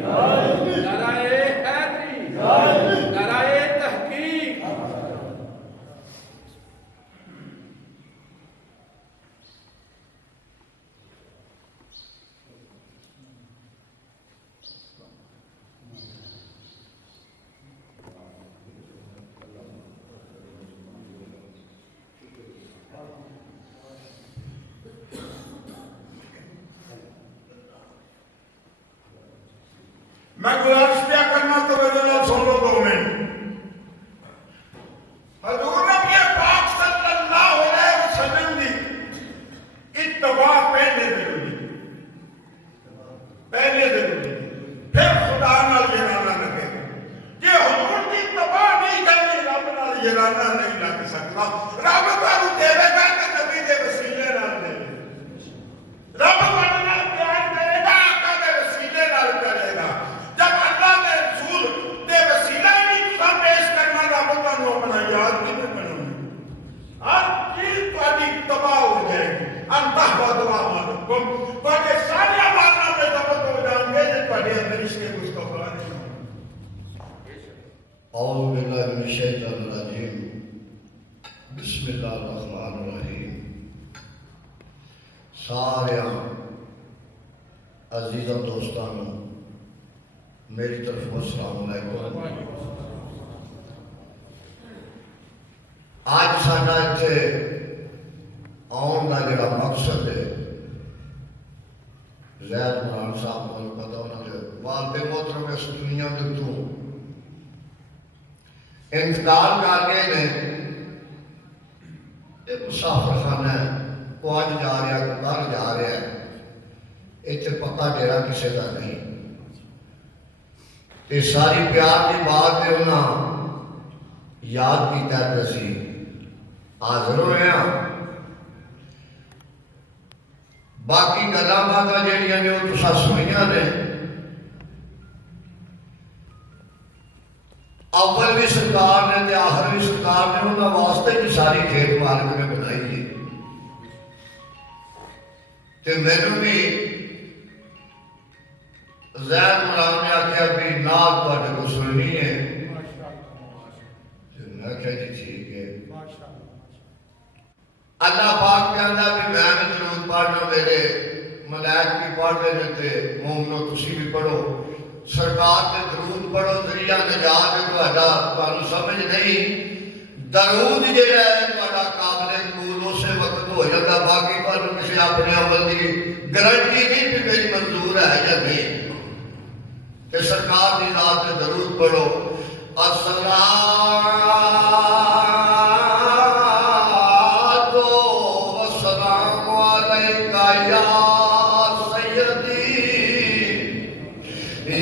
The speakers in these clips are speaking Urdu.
نعرہ حیدری، نعرہ تحقیق۔ میں گزارش کیا کرنا تو میرے سن لو 2 منٹ۔ حضور نبی پاک صلی اللہ علیہ وسلم دی اتباع پہلے ضروری، پہلے ضروری، پھر خدا نال جرانا لگے۔ جی حضور دی اتباع نہیں کرنی رب نال جرانا نہیں لگ سکتا۔ رب تانوں دے گا تے نبی دے وسیلے نال دے گا۔ رب تانوں نال پیار کرے گا، آقا دے وسیلے نال کرے گا۔ جب اللہ کے رسول دے وسیلہ ہی نہیں تساں پیش کرنا، رب تانوں اپنا یاد کیویں کرنا؟ ہر چیز تہاڈی تباہ ہو جائے گی۔ انتہ بدوا مالکم، تہاڈے سارے اعمال میں ضبط ہو جان گے جے تہاڈے اندر عشق مصطفیٰ نہیں ہوگا۔ اعوذ باللہ من الشیطان الرجیم، بسم اللہ الرحمن الرحیم۔ سارے عزیزاں دوستانوں میری طرف السلام علیکم۔ آج ساڈا اتنے آن کا جڑا مقصد ہے، زید مران صاحب کو پتا انہوں نے والد محترم اس دنیا کے تو انتقال کر گئے نے۔ ایک مسافر خانہ ہے، وہ اج جا رہا ہے، کل جا رہا ہے، اتنے پکا ڈیرا کسی کا نہیں۔ تے ساری پیار کی بات ہے، انہاں یاد کیتا ہے، اسی حاضر ہوئے ہیں۔ باقی گلاں باتاں جہڑیاں نے وہ تساں سنیاں نے، اول بھی سرکار نے تے آخر بھی سرکار نے، انہاں واسطے بھی ساری کھیت مالک نے بنائی ہے۔ تے مینوں بھی زید مرام نے آکھیا بھی نال تواڈے کو سننی ہے۔ میں کہا جی ٹھیک ہے۔ اللہ پاک کہندا بھی میں نے درود پڑھنا، میرے ملائک بھی پڑھ رہے نے تے مومنو تسی بھی پڑھو۔ سرکار تے درود پڑھو، ذریعہ نجات ہے تہاڈا، تانوں سمجھ نہیں۔ درود جڑا ہے تہاڈا قابل قبول اسے وقت ہو جاتا، باقی تانوں کسی اپنے عمل دی گارنٹی نہیں کہ میری منظور ہے یا نہیں۔ کہ سرکار دی ذات پہ درود پڑھو۔ الصلاۃ والسلام علیک یا سیدی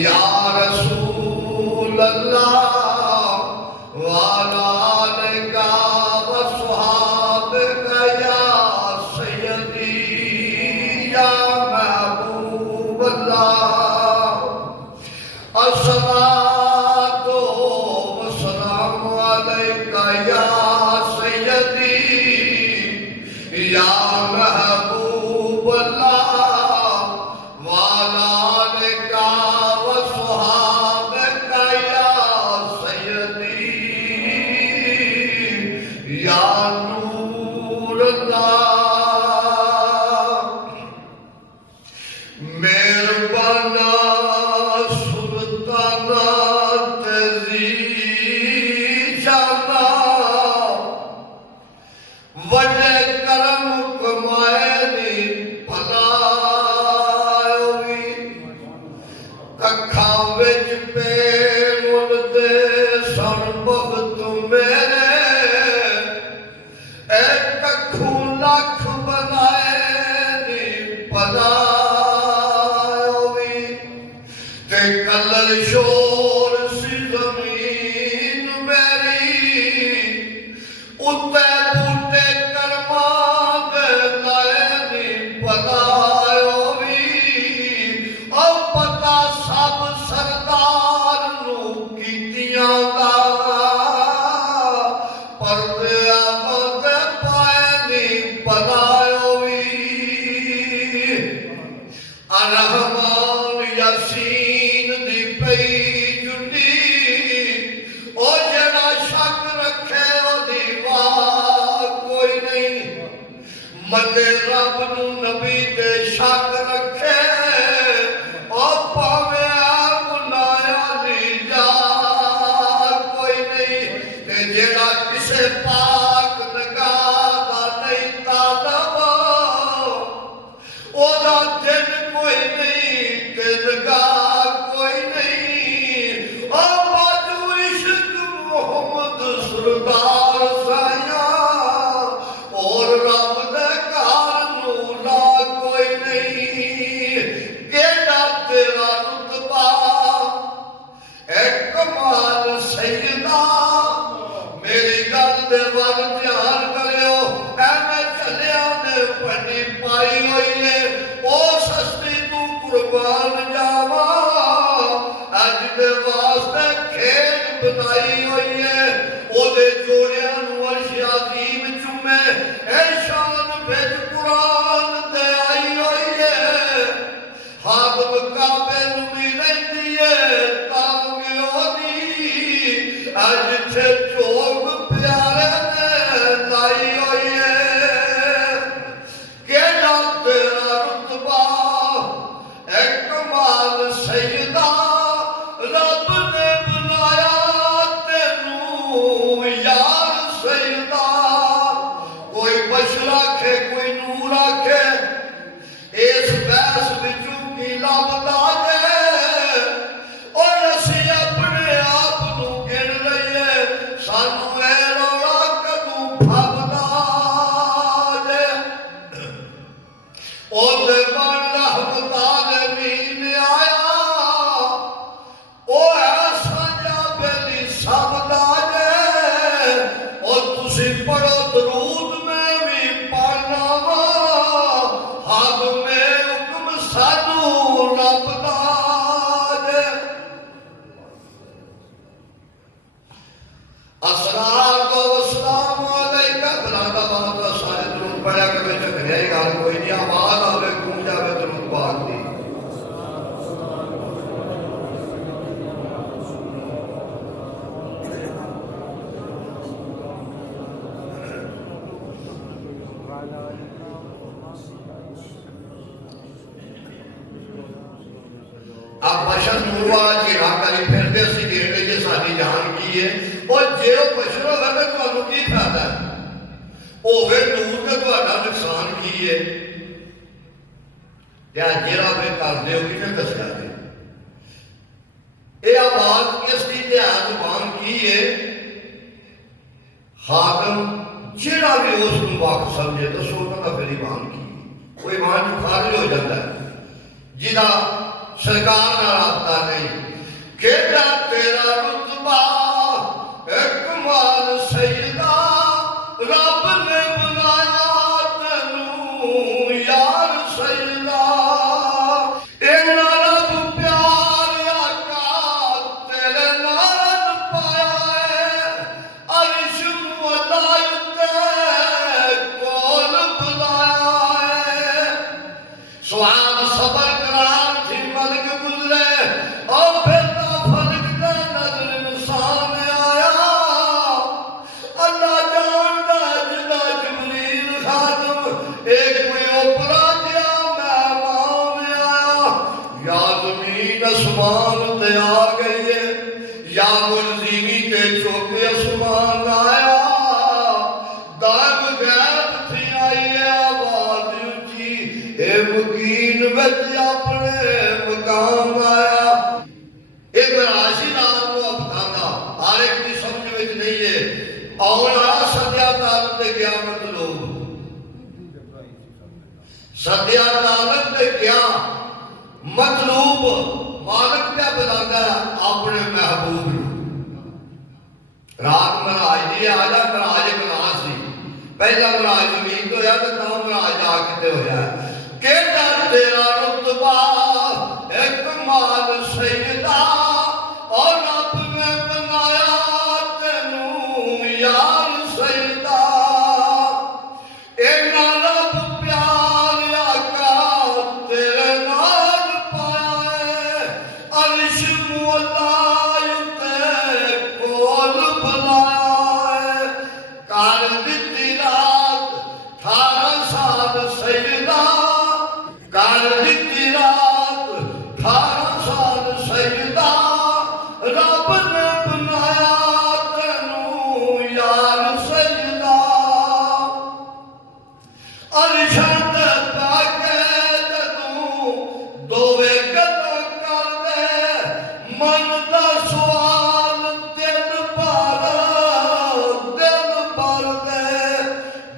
یا رسول اللہ وعلی آلک وصحابک یا سیدی یا محبوب اللہ۔ الصلاۃ والسلام علیک یا سیدی یا محبوب اللہ وعلی آلک وصحابک یا سیدی یا نور اللہ۔ مہربانہ وڈے کرم کمائے نی بھلا ہوئی، ککھاں وچ پے ملدے سن بخت میرے، اے ککھوں لکھ بنائے نی بھلا ہوئی۔ تے کلر شور سی زمین میری، اتے الرحمن یاسین دی بنائی ہوئی ہے او دے جوڑیاں نو عرش عظیم چومے اے شان بھج قرآن دے آئی ہوئی ہے حاکم کعبے نو بھی رہتی ہے تانگ ہوئی اج تھے چوک پیارے نے لائی ہوئی ہے کیڑا تیرا رتبہ اے کمال سیدہ رب نے بنایا تینوں یار سیدہ کوئی بشر آکھے کوئی نور آکھے اس بحث وچوں کی لبدا جے اور اسی اپنے آپ نو گن لئیے سانو اے روڑا کدوں پھبدا جے او دے بن رحمت عالمین آیا او ایسا جا بیلی سب دا جے او تسی پڑھو درود میں بھی پڑھنا وا حد میں حکم سانو رب دا جے اسرار و السلام علیکہ بلادہ بہتا سارے درود پڑھا کرے چکرے گا کوئی نہیں آواز آوے گونج آوے درود پاک دی اب بشر نوروا جیرا کری پھر دے سی گھرنے جے ساری جہان کی ہے اور جیو بشر ہوگا تو انہوں کی فائدہ ہے اوہ نور کا تو اڈا نقصان کی ہے یا جیرا پہ کر دے ہوگی نہ کسیا دے اے آواز کس کی تیار زبان کی ہے حاکم جیڑا بھی اس کو واقع سمجھے تو سونا کا پھر ایمان کی وہ ایمان جو خارج ہو جاتا ہے جدا سرکار نہ رابطہ نہیں کیڑا تیرا رتبہ کمال سیدہ رب نے بنایا تینوں یار سیدہ اینا رب پیار آقا تیرے نال پایا ہے عرش ملائکے کول بلایا ہے سوال صبر کرام تھی ملک گزرے اور پھر تو فرق دے نظر انسان آیا اللہ جانتا جدا جبریل خادم ایک کوئی اوپرا دیا مہمان آیا یا زمین اسمان تے آ گئی ہے یا ملزیمی تے چوکے اسمان آیا دائم غیب تھی آئی ہے آواز اچھی اے مکین وچ اپنے مقام آیا ایک راشی رات کو اب بتانا ہر ایک کی سمجھ وچ نہیں ہے اولا سدیا تعلق دے گیا مطلوب سدیا تعلق دے گیا مطلوب مالک کیا بتاتا ہے اپنے محبوب رات مراج نہیں آجا مراج مراج سی پہلا مراج زمین تو یا تو مراج آ کتے ہو جائے کیڑا تیرا رتبہ ایک کمال سیدہ اور رب نے بنایا تینوں یار سیدہ اینا رب پیار آقا تیرے نال پایا ہے عرش ملائکے کول بلایا ہے کار دتی رات 18 سال سیدہ کار دتی رات 18 سال سیدہ رب نے بنایا تینوں یار سیدہ عرشاں تے پاکے جدوں دووے گلاں کر دے من دا سوال دل بھر دے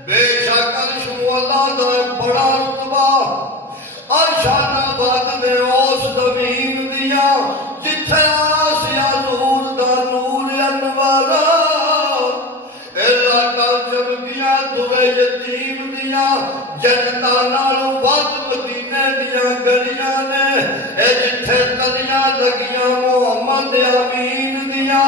بے شک عرش مولا دا بڑا رتبہ عرشاں آباد نے اس زمین دیا جتھے آسیا نور دا نور انوار علاقہ جمگیاں دورے یتیم دیا جنتا نالوں ود مدینے دیا گلیاں نے اے جتھے تلیاں لگیاں محمد امین دیا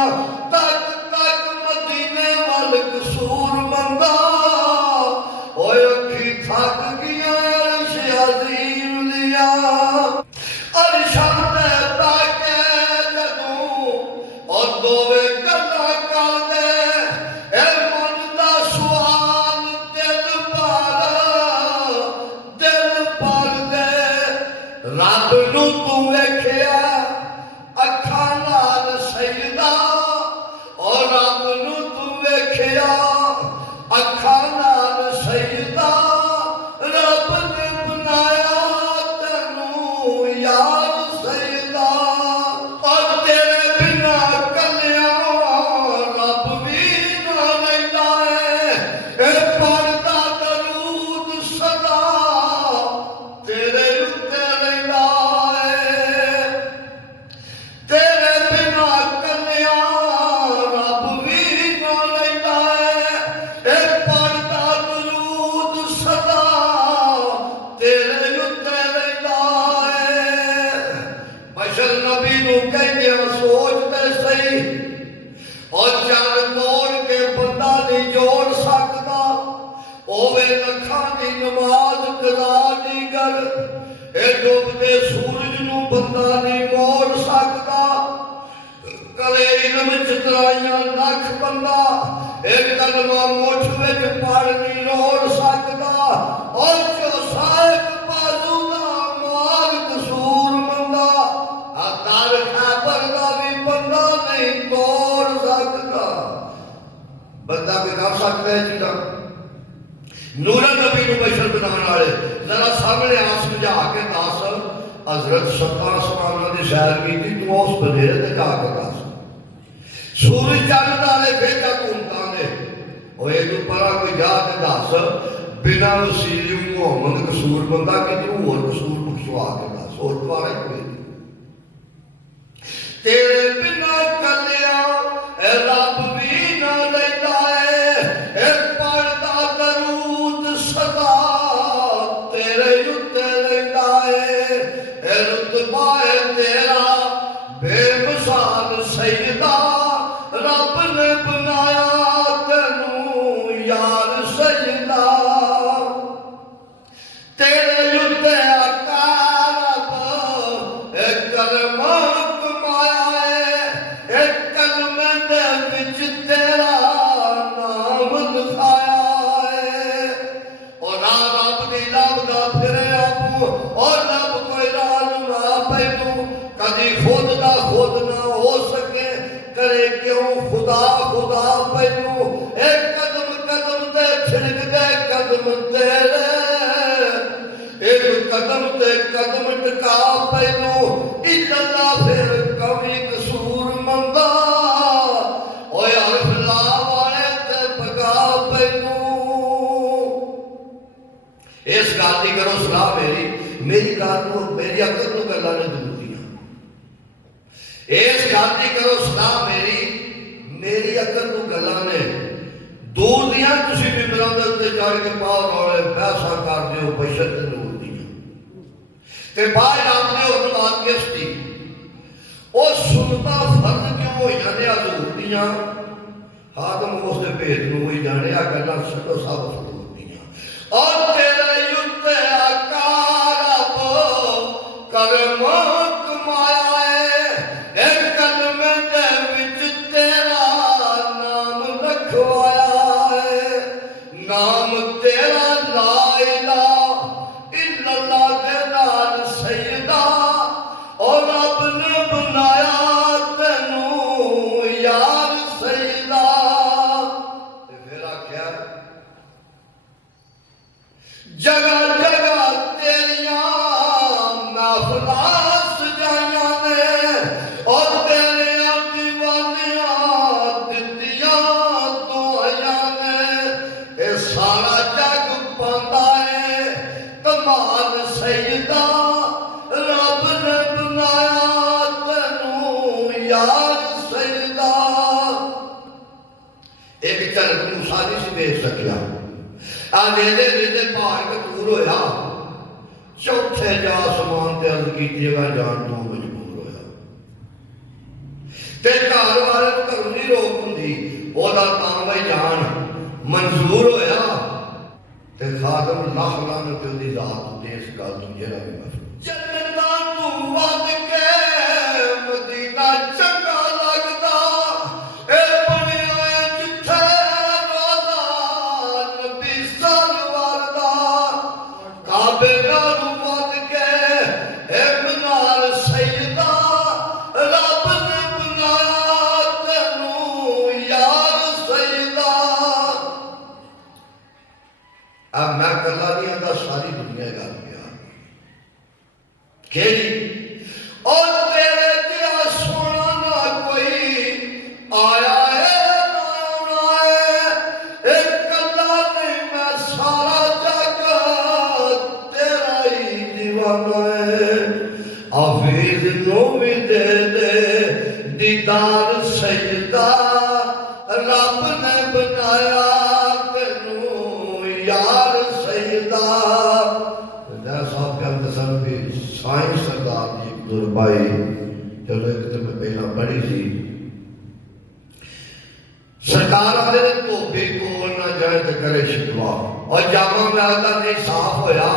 نبی نو کہندے سوچتے سہی اور چند توڑ کے بندہ نہیں جوڑ سکتا اوے لکھاں دی نماز قضا دی گل اے ڈوبدے سورج نو بندہ نہیں موڑ سکتا کلے علم چترائیاں لکھ بندہ ایک کلمہ مٹھ وچ پڑھ نہیں روڑ سکتا اور جو صاحب بازو دا مال قصور بندہ در خیبر دا بھی بندہ نہیں توڑ سکتا بندہ کے کر سکتا ہے چیزاں نور نبی نو بشر بنانے والے ذرا سامنے آ سمجھا کے دس حضرت 17 سمانوں دی سیر کی تھی تو اس بنیرے تے جا کے دس سورج چند والے بھیجا گھومتا نے اور یہ تو پرا کوئی جا کے دس بنا وسیلے محمد قصور بندہ کتنوں اور قصور بخشوا کے دس اور دوارا ہی کوئی نہیں تیرے بنا کلیا اے رب بھی نہ لیتا ہے اے پڑھتا درود صدا تیرے یتے لیتا ہے اے رتبہ ہے تیرا بے مثال سیدہ رب نے بنایا تینوں یار سجدہ تیرے یتے آقا رب ایک کلمہ کمایا ہے ایک کلمہ دے وچ تیرا نام لکھایا ہے اور رب دی لب دا پھرے آپ اور رب کوئی رال نہ پینوں کدی خود دا خود نہ ہو سکے کرے کیوں خدا خدا پینوں ایک قدم قدم تے چھڑک دے قدم تیرے ایک قدم تے قدم ٹکا پینوں اللہ پھر کمی قصور مندہ اوے عرف لا والے تے پگا پینوں اس گاتی کرو صلاح میری گاتوں میری عقل نو گلہ نے دور دیا اس گاتی کرو صلاح میری عقل نو گلہ نے دور دیا کسی ممبران دے چاڑ کے پاؤ روڑے پیسہ کر دیو بشر تے دور دیا تے باہر آپ نے اور بات کس دی او سنتا فرض کیوں ہوئی جانے حضور دیاں خاتم اس نے بھید نو ہوئی جانے آگرنا سٹو صاحب حضور دیاں اور تیرے یتے آقا رب کرمہ کمایا ہے ایک کلمہ دے وچ تیرا نام رکھوایا ہے نام تیرا لا الہ الا اللہ دے نال سیدہ اور رب نے بنایا تینوں یار سیدہ پھر آکھیا جگہ جگہ تیریاں محفلاں سجائیاں نے اور تیریاں دیوانیاں دتیاں دعائیاں نے اے سارا جگ پاندا ہے کمال سیدہ رب نے بنایا تینوں یار سیدہ اے بیچارہ موسیٰ نہیں سی دیکھ سکیا آدھے پہاڑ کا دور ہویا چوتھے جا آسمان تے عرض کیتی گا جان تو مجبور ہویا تے گھر والے گھروں نہیں روک ہوندی او دا تاں وے جان منظور ہویا تے خادم لاکھ لعنت دی ذات تے اس گل تو جڑا بھی مفہوم جنتاں تو ود کے مدینہ چنگا لگدا اے بنیا جتھے روزہ نبی سرور دا کعبے نال ود کے اے منار سیدہ رب نے بنایا تینوں یار سیدہ اب میں کلا نہیں آتا ساری دنیا گا گیا کھیلی اور تیرے دیا سونا نہ کوئی آیا ہے نہ آنا ہے ایک اللہ نہیں میں سارا جگ تیرا ہی دیوانہ ہے حافظ نو بھی دے دے دیدار سجدہ رب نے بنایا تینوں یار سیدہ صاحب کے اندسن بھی سائن سردار جی دربائی چلو ایک تو میں پہلا پڑھی سی سرکار آدھے دھوبی کول نہ جائے تو کرے شکوا اور جامع میلہ نہیں صاف ہویا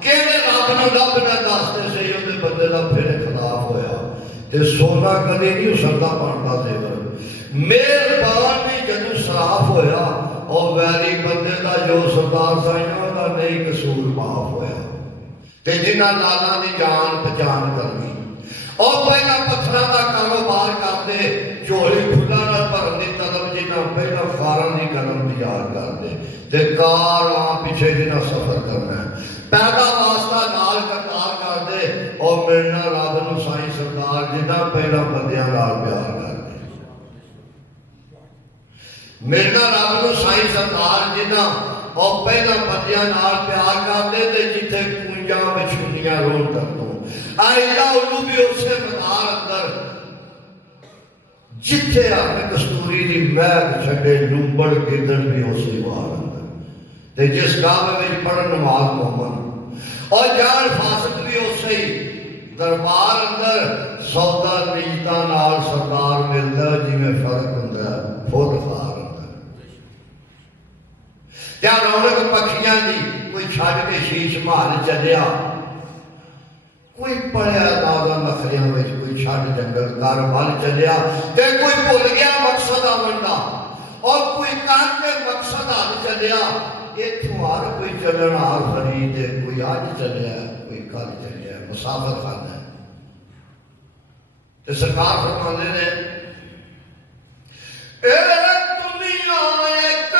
کہڑے رب نو رب نے دستے سے یہ بندے کا پھر خلاف ہویا تے سونا کدی نہیں اسردا بنتا زیور مہربان بھی جدوں صاف ہویا اور ویری بندے کا جو سردار سائیاں دا نہیں قصور معاف ہویا تے جنہاں لالاں دی جان پہچان کرنی اور پہلا پتھراں دا کاروبار کرتے چوری کھلا نہ بھرن دی طلب جنہاں پہلا فارم دی قلم تیار کرتے تے کار پیچھے جنہاں سفر کرنا ہے پیدا واسطہ نال کرتار کرتے اور ملنا رب نو سائیں سردار جنہاں پہلا بندیاں نال پیار کرتے ملنا رب نو سائیں سردار جنہاں اور پہلا بندیاں نال پیار کرتے تے جتھے کنجاں بچھونیاں رول کرتوں آئیدہ انہوں بھی اسے مدار اندر جتھے آنے کستوری دی میگ چھڑے لومبڑ گدڑ بھی اسے بار اندر تے جس کعبے میں پڑھن نماز محمد اور جان فاسق بھی اسے دربار اندر سودا نیجتا نال سردار ملتا جی میں فرق اندر فوت خار اندر کیا رونق پکھیاں دی کوئی چھاڑ کے شیش مال چلیا کوئی پڑھیا دادا نخریاں وچ کوئی چھاڑ جنگل کار مال چلیا تے کوئی بھول گیا مقصد آمندا اور کوئی کان کے مقصد آل چلیا ایتھوں ہر کوئی چلن آل فرید ہے کوئی آج چلیا کوئی کل چلیا مسافت خانہ ہے تے سرکار فرماندے نے اے دنیا ایک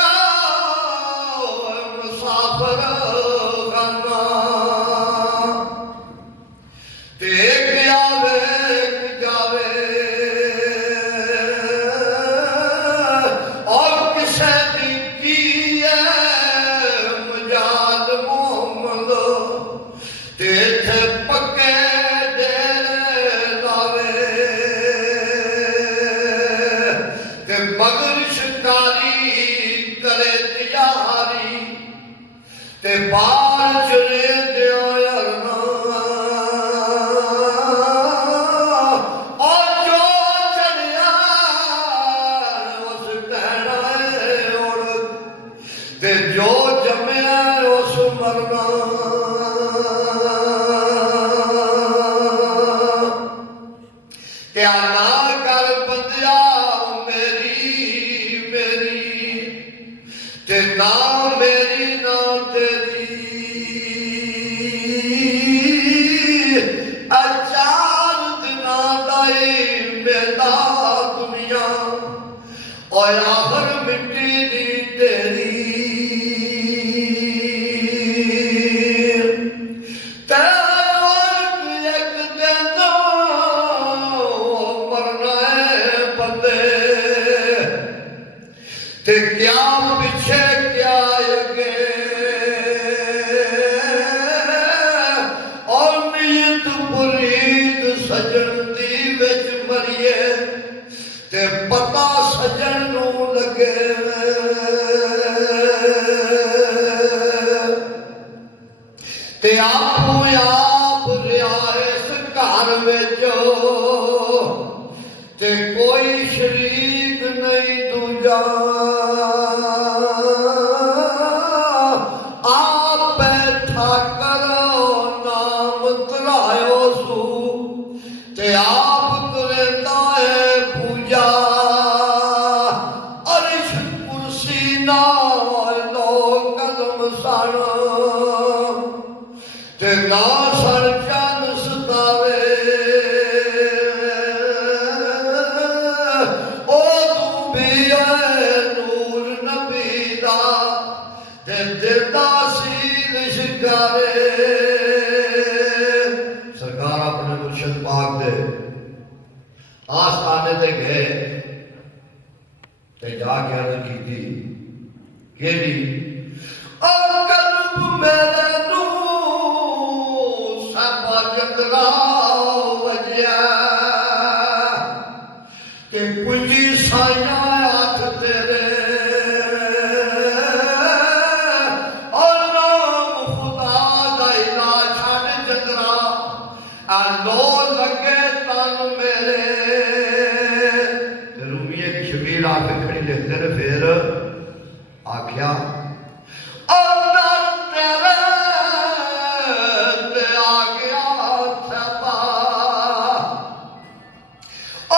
مسافر خانہ ایک آوے ایک جاوے اور کسے دی کی ہے مجاد محمد تیتھے پکے ڈیرے لاوے تے مگر شکاری کرے تیاری تے بار چلے دیا کوئی شریک نہیں دوجا آپ بیٹھا کرو نام ترائیو سو تے آپ کرتا ہے پوجا عرش کرسی نال لو قلم سن تے نا سن چند ستارے سرکار اپنے مرشد پاک دے آستانے تے گئے تے جا کے عرض کی تھی کیڑی اور قلب میرے نو سب جندرا وجیا کہ کچھ سایہ ہاتھ تیرے لو لگے تن میں لکھتے ہیں پھر آکھیا اندر تیرے تے آ گیا سبا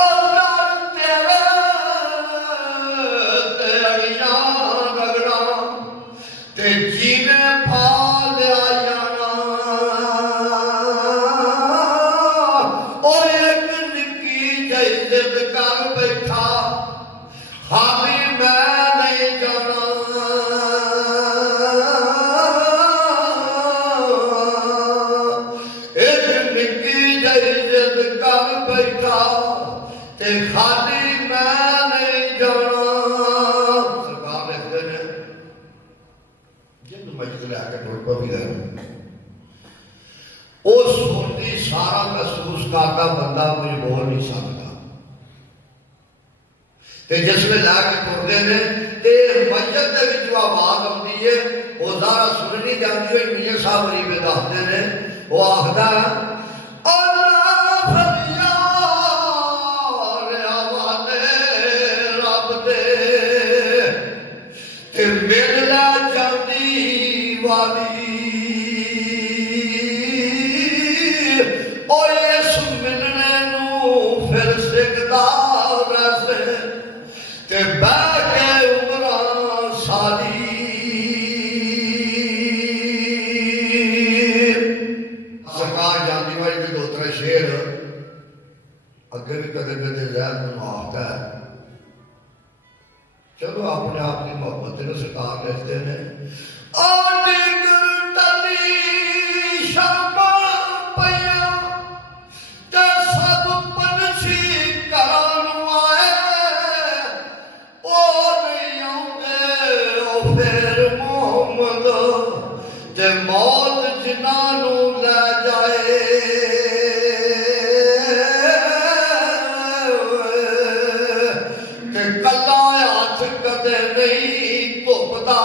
اندر تیرے تے اڑیاں رگڑا تے جینے پا لیا جانا اور ایک نکی جائزت کر بیٹھا حالی میں نہیں جانا ایک نکی جائزت کر بیٹھا تے خالی میں نہیں جانا سرکار لکھتے ہیں جن مجد لے کے ٹوٹ پہ بھی رہنا اس سنتی سارا محسوس کرتا بندہ کچھ بول نہیں سکتا تے جس میں لا کے ٹوٹتے ہیں تے مسجد دے وچ جو آواز آتی ہے وہ ذرا سننی جاتی ہے میاں صاحب غریب دستے ہیں وہ آخدا اللہ فریاد آوازے رب دے تے ملنا جاندی والی اور اس ملنے نو پھر سکدا رسے تے بہ کے عمراں ساری سرکار جاندی والی کے دوترے شیر اگے بھی کدے کدے ذہن میں آختا ہے چلو اپنے آپ کی محبت نے سرکار لکھتے ہیں آڈی گر تلی شرما پیا تے سب پنچھی کرانو آئے او نہیں آؤں او پھر محمد تے موت جنانو لے جائے تے کلا ہاتھ کدے نہیں دھوپدا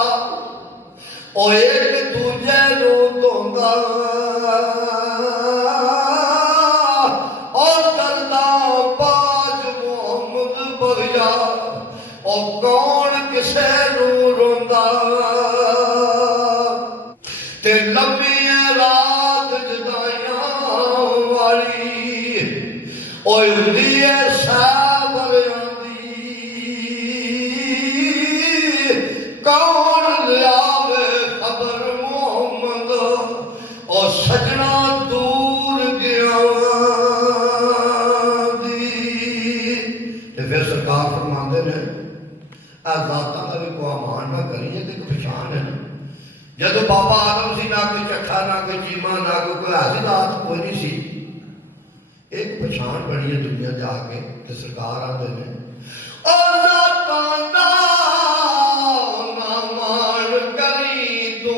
او ایک دوجے نو دھوندا اور دلدا باج محمد بغیا او کون کسے نو روندا تے لمبی رات جدائیاں والی او ہندی سابریاں دی کون لیاوے خبر محمد او سجنا دور گیا دی تے پھر سرکار فرماندے نے اے ذاتاں دا بھی کوئی امان نہ کریے تے کوئی پہچان ہے نا جدو بابا آدم سی نہ کوئی چٹھا نہ کوئی چیما نہ کوئی ایسی ذات کوئی نہیں سی ایک پہچان بنی ہے دنیا دے آگے تے سرکار آندے نے اللہ تاندا نہ مان کری تو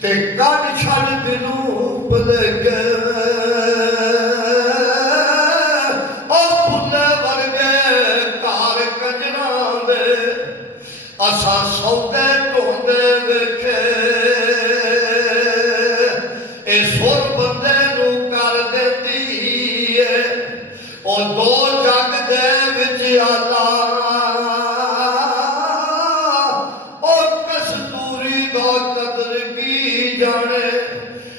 تے کڈ چھڑ دلوں بلگے او بھلے ورگے کار کنجراں دے اساں سودے ٹھوندے ویکھے اے سر بندے نو کر دیندی اے او دو جگ دے وچ اللہ او کستوری دا قدر کی جانے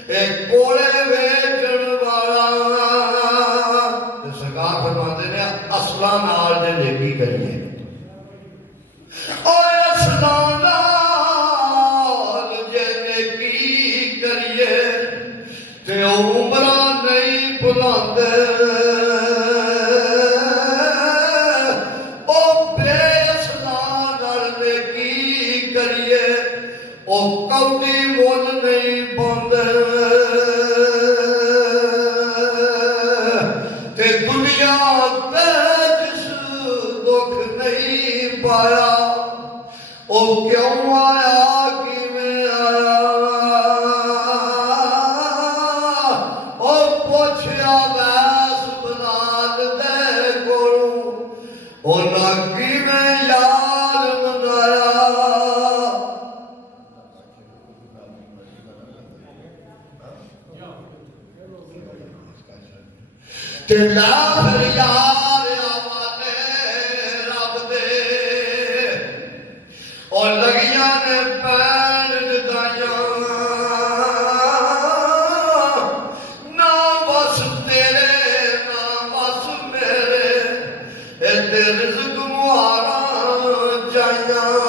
اے کوڑے ویچن والا تے سرکار فرماندے نے اصلاں نال تے نیکی کریے اور اصلاں نال جے نیکی کریے تے عمراں نہیں بھلاندے او بے اصلاں نال نیکی کریے او کوڈی مول نہیں پاندے تے دنیا تے جس دکھ نہیں پایا او کیوں آیا کیویں آیا او پوچھیا ویس بلال دے کولوں انہاں کیویں یار منایا تے لا پھر یار آوانے رب دے جائیاں